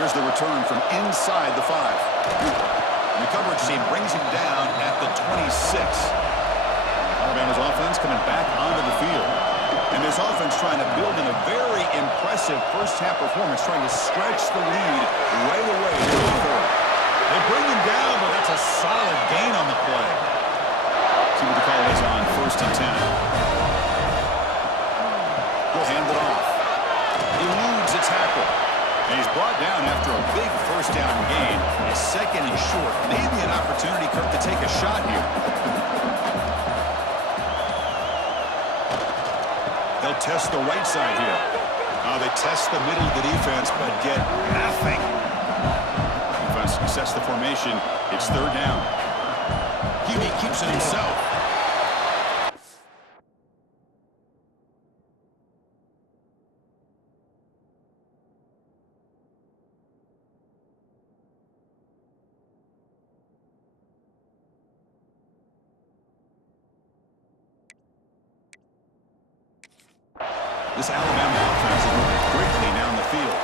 Here's the return from inside the 5. And the coverage team brings him down at the 26. Alabama's offense coming back onto the field. And this offense trying to build in a very impressive first-half performance, trying to stretch the lead right away here in the third. They bring him down, but that's a solid gain on the play. See what the call is on 1st and 10. He'll hand it off. Eludes a tackle. And he's brought down after a big first down gain. A 2nd and short. Maybe an opportunity, Kirk, to take a shot here. They'll test the right side here. They test the middle of the defense, but get nothing. Defense sets the formation. It's 3rd down. QB keeps it himself. This Alabama offense is moving quickly down the field.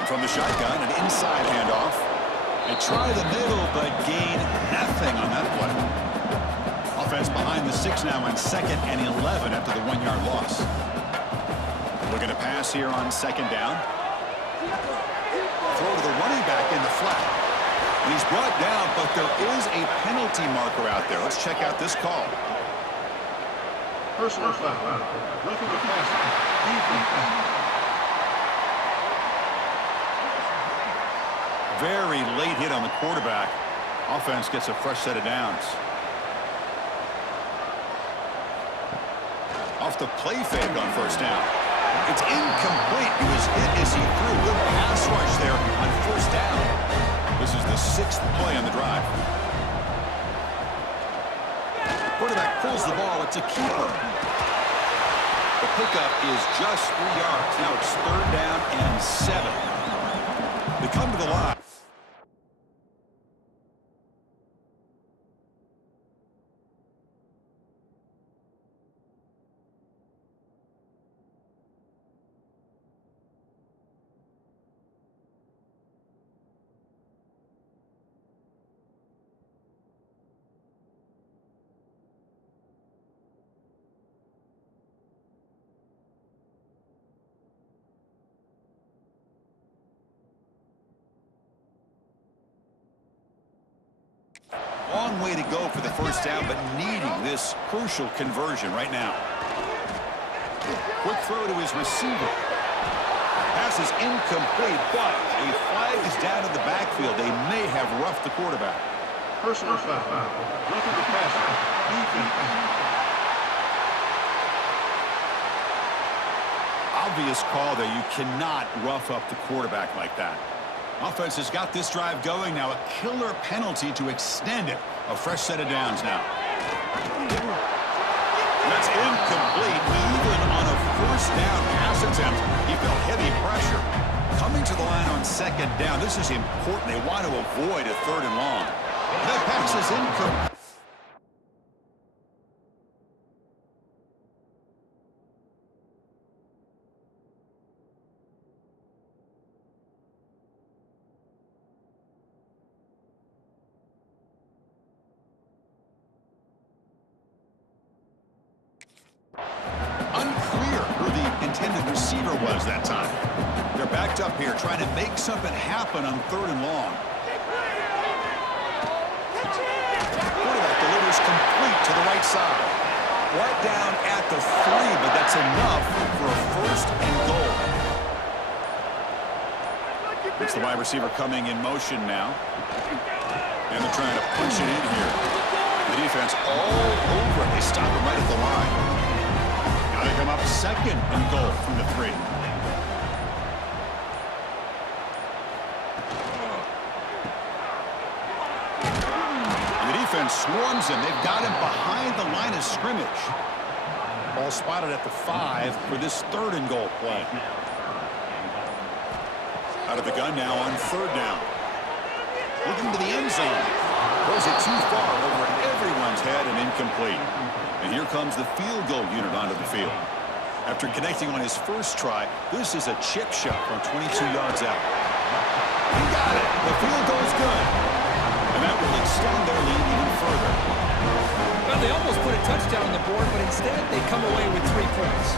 And from the shotgun, an inside handoff. They try the middle, but gain nothing on that play. Offense behind the 6 now on 2nd and 11 after the 1-yard loss. Looking to pass here on 2nd down. Throw to the running back in the flat. And he's brought down, but there is a penalty marker out there. Let's check out this call. Personal foul. Roughing the passer. Very late hit on the quarterback. Offense gets a fresh set of downs. Off the play fake on 1st down. It's incomplete. He was hit as he threw. Good pass rush there on 1st down. This is the 6th play on the drive. Quarterback pulls the ball. It's a keeper. The pickup is just 3 yards. Now it's 3rd down and 7. They come to the line. Long way to go for the 1st down, but needing this crucial conversion right now. Quick throw to his receiver. Pass is incomplete, but a flag is down in the backfield. They may have roughed the quarterback. Personal foul. Roughing the passer. Obvious call there. You cannot rough up the quarterback like that. Offense has got this drive going now. A killer penalty to extend it. A fresh set of downs now. That's incomplete. Even on a 1st down pass attempt, he felt heavy pressure. Coming to the line on 2nd down. This is important. They want to avoid a 3rd and long. That pass is incomplete. Unclear who the intended receiver was that time. They're backed up here trying to make something happen on 3rd and long. Quarterback delivers complete to the right side. Brought down at the 3, but that's enough for a 1st and goal. It's the wide receiver coming in motion now. And they're trying to punch it in here. The defense all over it. They stop him right at the line. Now they come up 2nd and goal from the 3. And the defense swarms him. They've got him behind the line of scrimmage. Ball spotted at the 5 for this 3rd and goal play. Out of the gun now on 3rd down. Looking to the end zone. Throws it too far over everyone's head and incomplete. And here comes the field goal unit onto the field. After connecting on his first try, this is a chip shot from 22 yards out. He got it. The field goal's good. And that will extend their lead even further. Well, they almost put a touchdown on the board, but instead they come away with 3 points.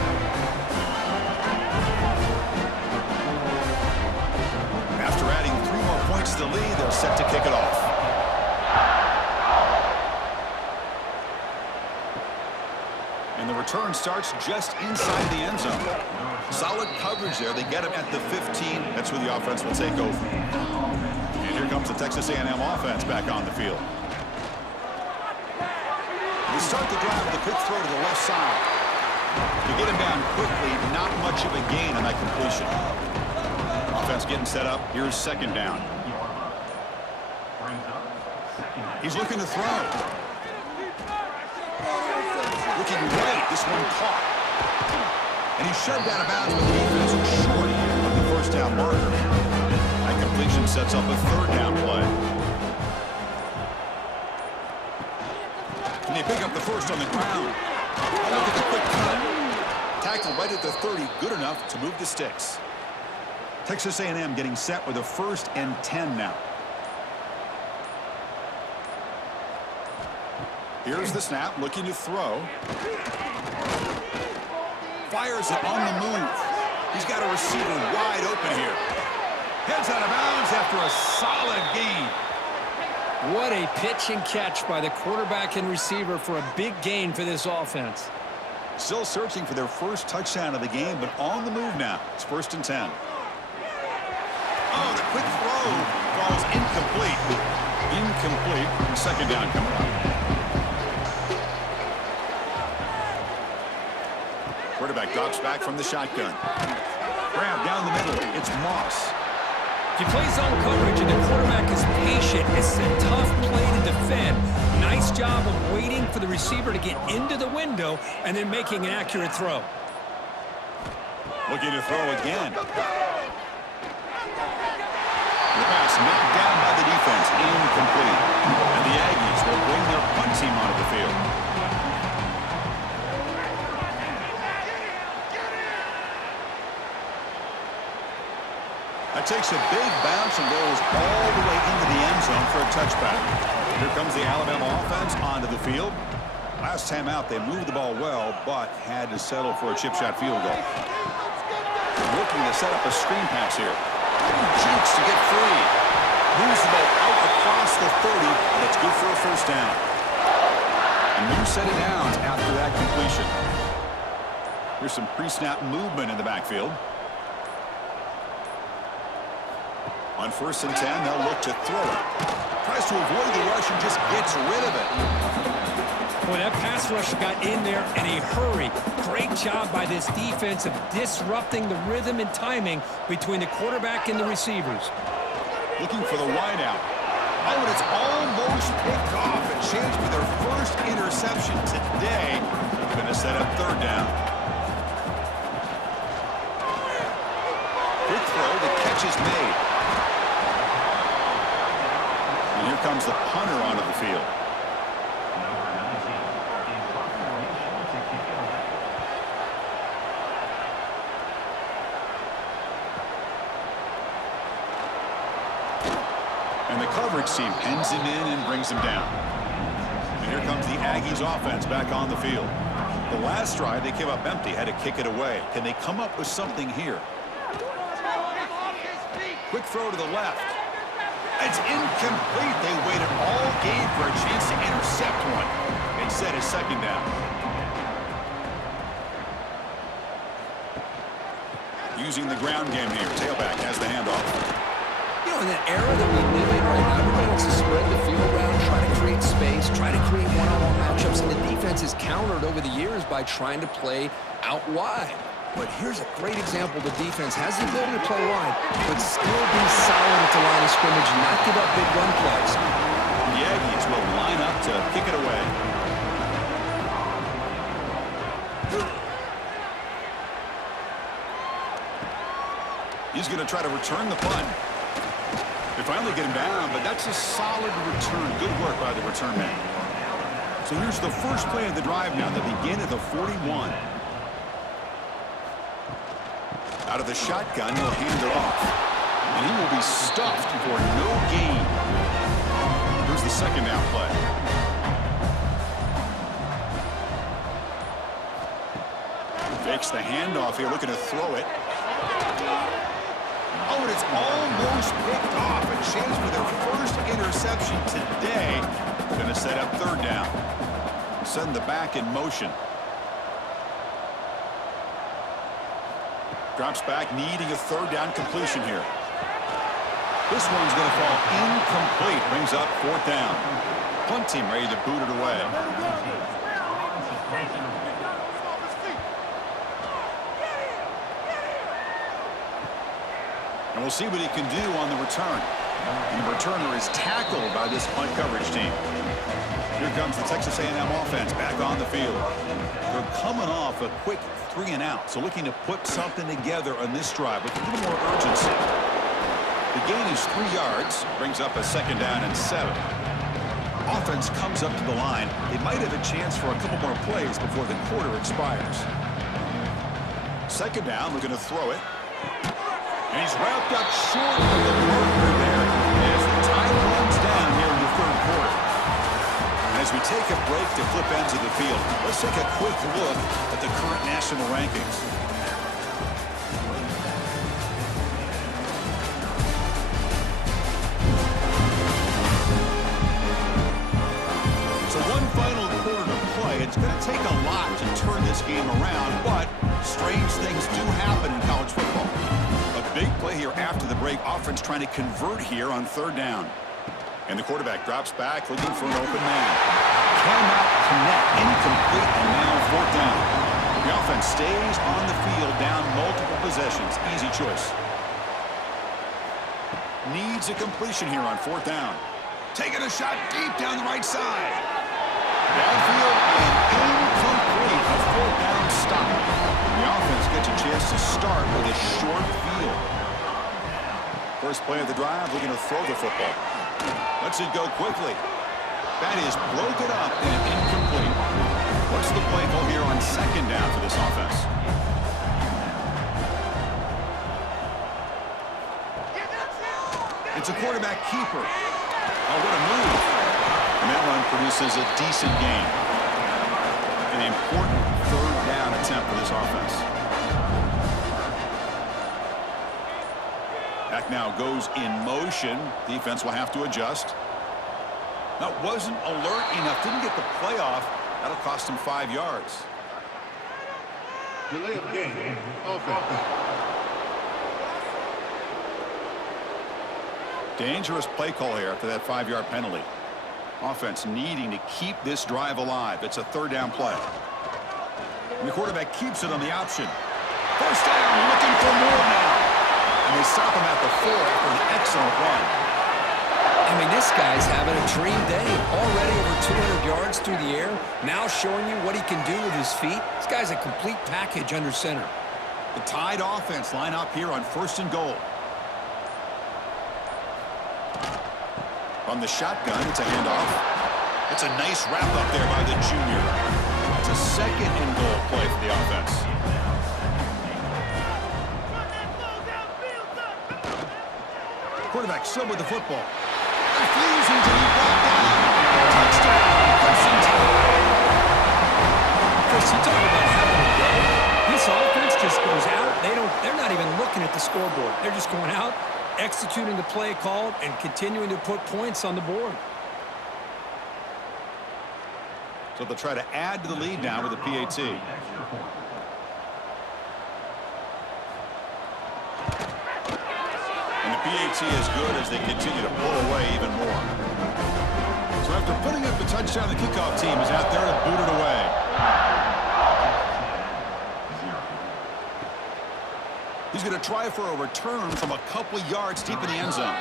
After adding 3 more points to the lead, they're set to kick it off. And the return starts just inside the end zone. Solid coverage there. They get him at the 15. That's where the offense will take over. And here comes the Texas A&M offense back on the field. They start the drive with a quick throw to the left side. To get him down quickly, not much of a gain on that completion. Offense getting set up. Here's second down. He's looking to throw. Looking right. This one caught. And he shoved out of bounds, but the defense was short of the first down marker. That completion sets up a third down play. Can they pick up the first on the ground? Oh, look at the quick cut. Tackle right at the 30. Good enough to move the sticks. Texas A&M getting set with a 1st and 10 now. Here's the snap, looking to throw. Fires it on the move. He's got a receiver wide open here. Heads out of bounds after a solid gain. What a pitch and catch by the quarterback and receiver for a big gain for this offense. Still searching for their first touchdown of the game, but on the move now. It's 1st and 10. Oh, the quick throw falls incomplete. Incomplete. Second down coming up. Quarterback drops back from the shotgun. Grab down the middle. It's Moss. If you play zone coverage and the quarterback is patient, it's a tough play to defend. Nice job of waiting for the receiver to get into the window and then making an accurate throw. Looking to throw again. The pass knocked down by the defense. Incomplete. And the Aggies will bring their punt team onto the field. That takes a big bounce and rolls all the way into the end zone for a touchback. Here comes the Alabama offense onto the field. Last time out, they moved the ball well, but had to settle for a chip shot field goal. Looking to set up a screen pass here. Jukes to get free. Moves the ball out across the 30, and it's good for a first down. A new set of downs after that completion. Here's some pre-snap movement in the backfield. On 1st and 10, they'll look to throw it. Tries to avoid the rush and just gets rid of it. Boy, that pass rush got in there in a hurry. Great job by this defense of disrupting the rhythm and timing between the quarterback and the receivers. Looking for the wideout. Oh, and it's almost picked off. A chance for their first interception today. Going to set up third down. Quick throw. The catch is made. And here comes the punter onto the field. And the coverage team pins him in and brings him down. And here comes the Aggies offense back on the field. The last drive, they came up empty, had to kick it away. Can they come up with something here? Quick throw to the left. It's incomplete. They waited all game for a chance to intercept one. Instead, it's second down. Using the ground game here. Tailback has the handoff. You know, in that era that we live in right now, everybody wants to spread the field around, try to create space, try to create one-on-one matchups, and the defense is countered over the years by trying to play out wide. But here's a great example. The defense has the ability to play wide, but still be solid at the line of scrimmage, not give up big run plays. The Aggies will line up to kick it away. He's going to try to return the punt. They finally get him down, but that's a solid return. Good work by the return man. So here's the first play of the drive now. They begin at the 41. Out of the shotgun, he'll hand it off. And he will be stuffed for no gain. Here's the second down play. Fakes the handoff here, looking to throw it. Oh, and it's almost picked off. A chance for their first interception today. Going to set up third down. Send the back in motion. Drops back, needing a third down completion here. This one's going to fall incomplete. Brings up fourth down. Punt team ready to boot it away. And we'll see what he can do on the return. And the returner is tackled by this punt coverage team. Here comes the Texas A&M offense back on the field. They're coming off a quick 3-and-out, so looking to put something together on this drive with a little more urgency. The gain is 3 yards, brings up a second down and 7. Offense comes up to the line. They might have a chance for a couple more plays before the quarter expires. Second down, we're going to throw it. And he's wrapped up short of the marker there as the time runs down here in the third quarter. As we take a break to flip ends of the field, let's take a quick look at the current national rankings. So one final quarter to play. It's going to take a lot to turn this game around, but strange things do happen in college football. Big play here after the break. Offense trying to convert here on third down. And the quarterback drops back, looking for an open man. Cannot connect. Incomplete, and now fourth down. The offense stays on the field, down multiple possessions. Easy choice. Needs a completion here on fourth down. Taking a shot deep down the right side. Downfield and incomplete. A fourth down stop. The offense gets a chance to start with a short field. First play of the drive, looking to throw the football. Lets it go quickly. That is broken up and incomplete. What's the play call here on second down for this offense? It's a quarterback keeper. Oh, what a move. And that one produces a decent gain. An important third down attempt for this offense. Back now goes in motion. Defense will have to adjust. That wasn't alert enough. Didn't get the play off. That'll cost him 5 yards. Delay of game. Offense. Dangerous play call here after that 5-yard penalty. Offense needing to keep this drive alive. It's a third down play. And the quarterback keeps it on the option. First down, looking for more now. And they stop him at the 4 after an excellent run. I mean, this guy's having a dream day. Already over 200 yards through the air. Now showing you what he can do with his feet. This guy's a complete package under center. The Tide offense line up here on first and goal. On the shotgun, it's a handoff. It's a nice wrap-up there by the junior. It's a second and goal play for the offense. Quarterback still with the football. Refusing to be brought down. Touchdown, Carson Tide. Chris, you talk about having a day. This offense just goes out. They're not even looking at the scoreboard. They're just going out, executing the play called, and continuing to put points on the board. So they'll try to add to the lead now with a PAT. And the PAT is good as they continue to pull away even more. So after putting up the touchdown, the kickoff team is out there to boot it away. He's going to try for a return from a couple of yards deep in the end zone.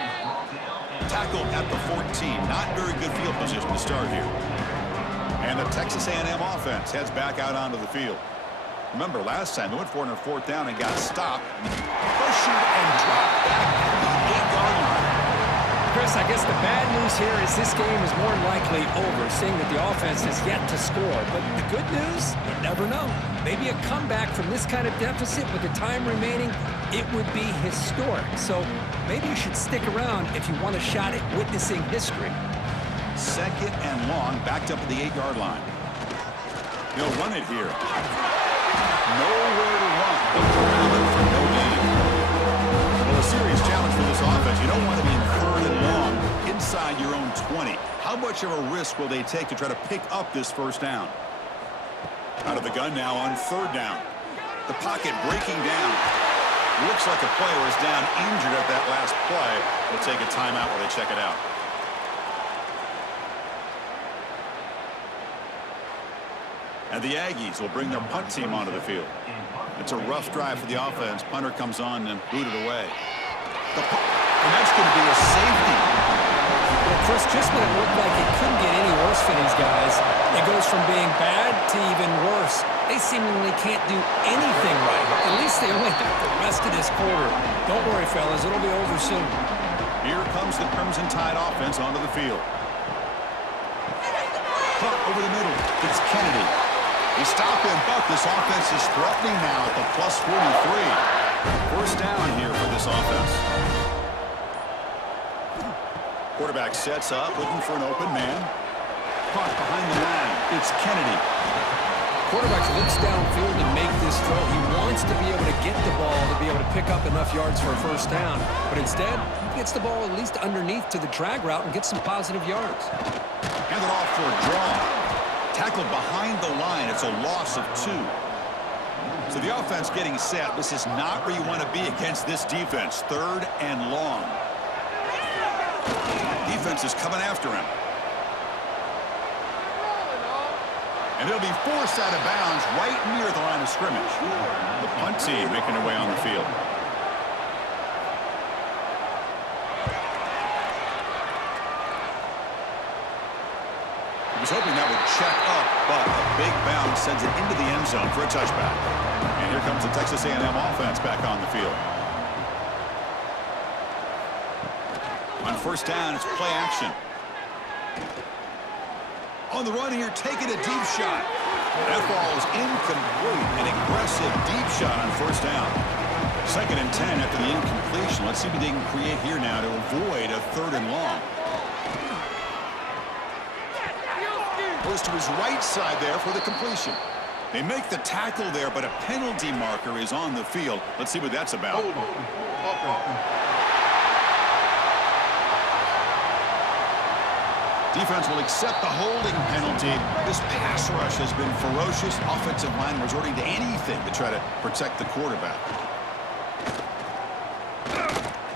Tackled at the 14. Not very good field position to start here. And the Texas A&M offense heads back out onto the field. Remember, last time they went for it on fourth down and got stopped, pressured, and dropped back at the 8-yard line. Chris, I guess the bad news here is this game is more likely over, seeing that the offense is yet to score. But the good news, you never know. Maybe a comeback from this kind of deficit with the time remaining it would be historic. So maybe you should stick around if you want a shot at witnessing history. 2nd and long, backed up at the 8-yard line. They'll run it here. Nowhere to run. Look around it for no gain. Well, a serious challenge for this offense. You don't want to be in 3rd and long inside your own 20. How much of a risk will they take to try to pick up this 1st down? Out of the gun now on 3rd down. The pocket breaking down. Looks like a player is down injured at that last play. We'll take a timeout while they check it out. And the Aggies will bring their punt team onto the field. It's a rough drive for the offense. Punter comes on and booted away. And that's going to be a safety. Well, Chris, just when it looked like it couldn't get any worse for these guys, it goes from being bad to even worse. They seemingly can't do anything right. At least they only have the rest of this quarter. Don't worry, fellas. It'll be over soon. Here comes the Crimson Tide offense onto the field. Punt over the middle. It's Kennedy. They stop him, but this offense is threatening now at the +43. 1st down here for this offense. Quarterback sets up, looking for an open man. Caught behind the line. It's Kennedy. Quarterback looks downfield to make this throw. He wants to be able to get the ball to be able to pick up enough yards for a 1st down. But instead, he gets the ball at least underneath to the drag route and gets some positive yards. Handed off for a draw. Tackled behind the line. It's a loss of 2. So the offense getting set. This is not where you want to be against this defense. 3rd and long. Defense is coming after him. And he'll be forced out of bounds right near the line of scrimmage. The punt team making their way on the field. He was hoping that would check up, but a big bounce sends it into the end zone for a touchback. And here comes the Texas A&M offense back on the field. On 1st down, it's play action. On the run here, taking a deep shot. That ball is incomplete. An aggressive deep shot on 1st down. 2nd and 10 after the incompletion. Let's see what they can create here now to avoid a 3rd and long. Goes to his right side there for the completion. They make the tackle there, but a penalty marker is on the field. Let's see what that's about. Defense will accept the holding penalty. This pass rush has been ferocious. Offensive line resorting to anything to try to protect the quarterback.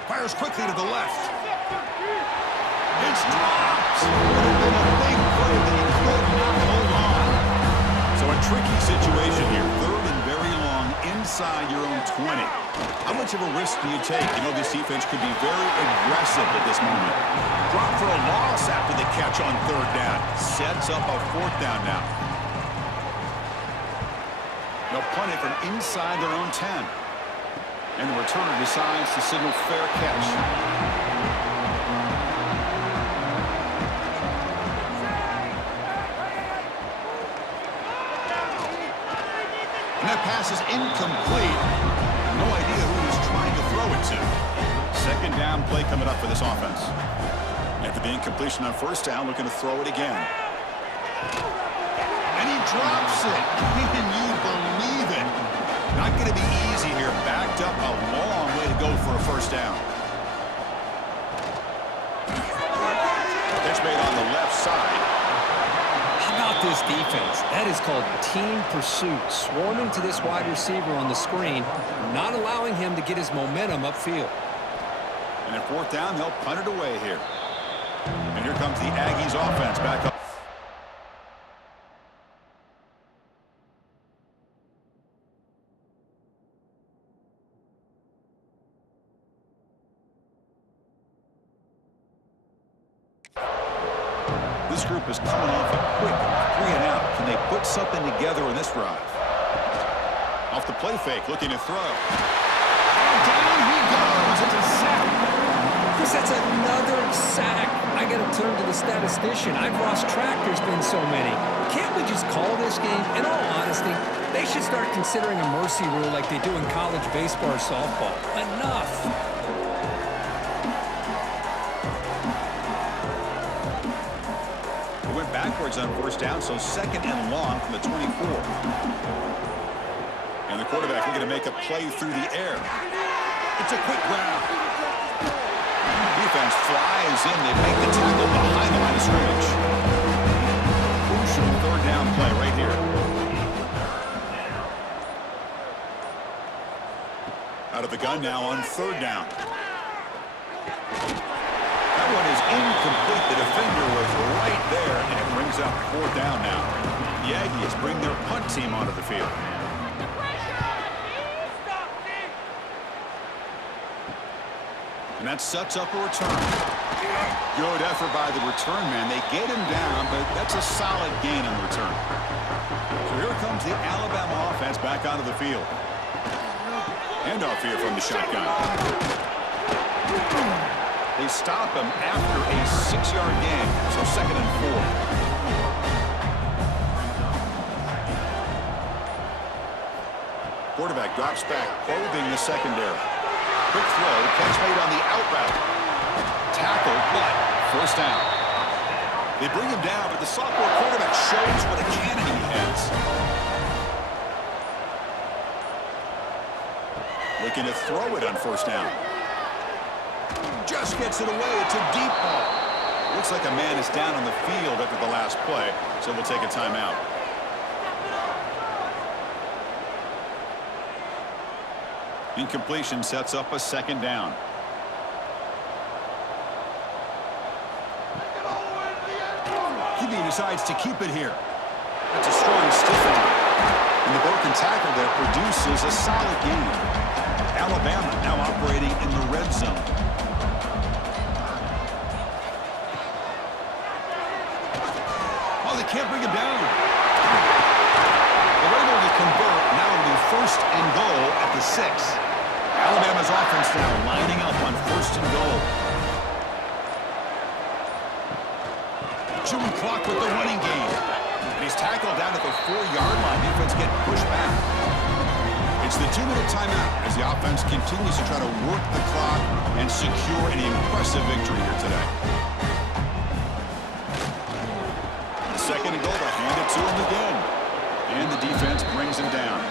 Fires quickly to the left. It's dropped. Would have been a big play that he could not hold on. So a tricky situation here. 3rd and very long inside your own 20. How much of a risk do you take? You know this defense could be very aggressive at this moment. Drop for a loss after the catch on 3rd down. Sets up a 4th down now. They'll punt it from inside their own 10. And the returner decides to signal fair catch. And that pass is incomplete. No idea who he's trying to throw it to. 2nd down play coming up for this offense. After the incompletion on 1st down, looking to throw it again. And he drops it. Can you believe it? Not going to be easy here. Backed up a long way to go for a 1st down. Catch made on the left side. How about this defense? That is called team pursuit. Swarming to this wide receiver on the screen, not allowing him to get his momentum upfield. And at 4th down, they'll punt it away here. And here comes the Aggies offense back up. This group is coming off a quick 3-and-out. Can they put something together in this drive? Off the play fake, looking to throw. And down he goes. It's a sack. Chris, that's another sack. I got to turn to the statistician. I've lost track. There's been so many. Can't we just call this game? In all honesty, they should start considering a mercy rule like they do in college baseball or softball. Enough. They went backwards on first down, so second and long from the 24. And the quarterback looking to make a play through the air. It's a quick grab. Defense flies in. They make the tackle behind the line of scrimmage. Crucial third down play right here. Out of the gun now on third down. That one is incomplete. The defender was right there, and it brings up fourth down now. The Aggies bring their punt team onto the field. And that sets up a return. Good effort by the return man. They get him down, but that's a solid gain on the return. So here comes the Alabama offense back onto the field. Handoff here from the shotgun. They stop him after a 6-yard gain, so second and 4. Quarterback drops back, probing the secondary. Quick throw, catch made on the out route. Tackle, but first down. They bring him down, but the sophomore quarterback shows what a cannon he has. Looking to throw it on first down. Just gets it away. It's a deep ball. Looks like a man is down on the field after the last play, so we'll take a timeout. Incompletion sets up a second down. QB decides to keep it here. That's a strong stiff arm. And the broken tackle there produces a solid gain. Alabama now operating in the red zone. Oh, they can't bring him down. They're able to convert. Now it'll be first and goal at the 6. Alabama's offense now lining up on first and goal. Chewing clock with the running game. And he's tackled down at the 4-yard line. Defense getting pushed back. It's the 2-minute timeout as the offense continues to try to work the clock and secure an impressive victory here today. The second and goal, they hand it to him again. And the defense brings him down.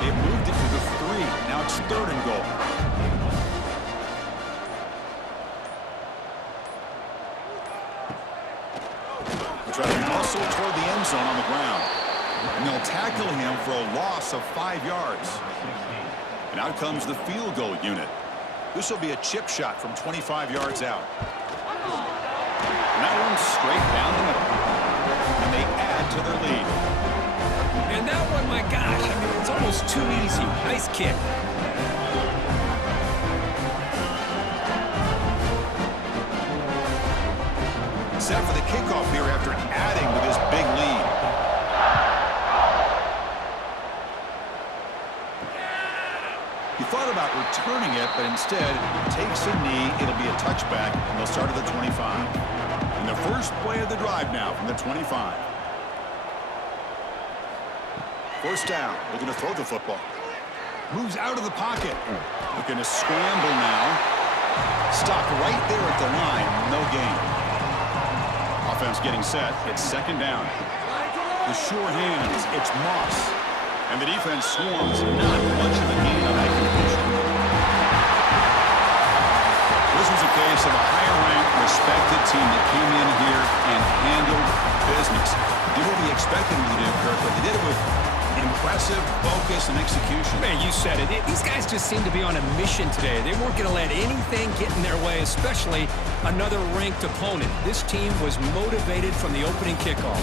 They've moved it to the 3. Now it's third and goal. They'll try to muscle toward the end zone on the ground. And they'll tackle him for a loss of 5 yards. And out comes the field goal unit. This will be a chip shot from 25 yards out. And that one's straight down the middle. And they add to their lead. And that one, my gosh, I mean, it's almost too easy. Nice kick. Set for the kickoff here after adding to this big lead. He thought about returning it, but instead takes a knee. It'll be a touchback, and they'll start at the 25. And the first play of the drive now from the 25. First down, looking to throw the football. Moves out of the pocket. Looking to scramble now. Stopped right there at the line. No gain. Offense getting set. It's second down. The sure hands. It's Moss. And the defense swarms. Not much of a gain on that completion. This was a case of a higher-ranked, respected team that came in here and handled business. Did what we expected them to do, Kirk, but they did it with impressive focus and execution. Man, you said it. These guys just seem to be on a mission today. They weren't going to let anything get in their way, especially another ranked opponent. This team was motivated from the opening kickoff.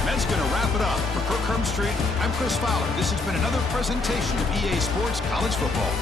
And that's going to wrap it up. For Kirk Hermstreet, I'm Chris Fowler. This has been another presentation of EA Sports College Football.